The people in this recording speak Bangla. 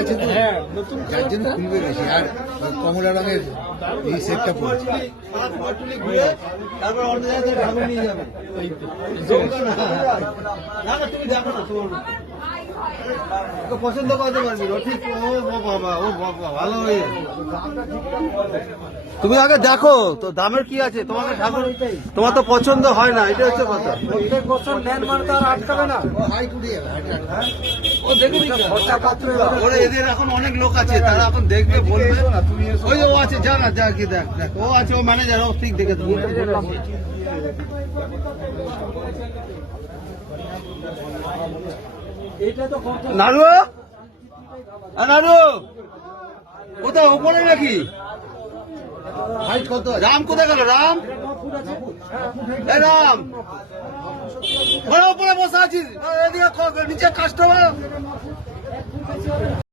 আছে তো যার জন্য খুলবে বেশি। আর কমলা রঙের এই সেটটা পড়ছে। তারপর অন্য জায়গায় ঢাবে নিয়ে যাবে। না তুমি দেখো না তোমার পছন্দ করতে পারবি ঠিক। ও বাবা ভালো হয়ে তুমি আগে দেখো তো দামের কি আছে। তোমাকে ঠাকুর তোমার তো পছন্দ হয় না, এটা হচ্ছে কথা। প্রত্যেক বছর নেন মানে তো আর আটকাবে না। ও দেখুন ওরা এদের এখন অনেক লোক আছে, তারা এখন দেখবে বলবে। ওই ও আছে, যা না যা কি দেখ দেখ ও আছে, ও ম্যানেজার, ও ঠিক দেখে দেবো। নাড়ু নাড়ু কোথায় ওপরে নাকি? রাম কোথায় গেল? রাম রাম ওপরে বসে আছিস, এদিকে নিচে কাস্টমার।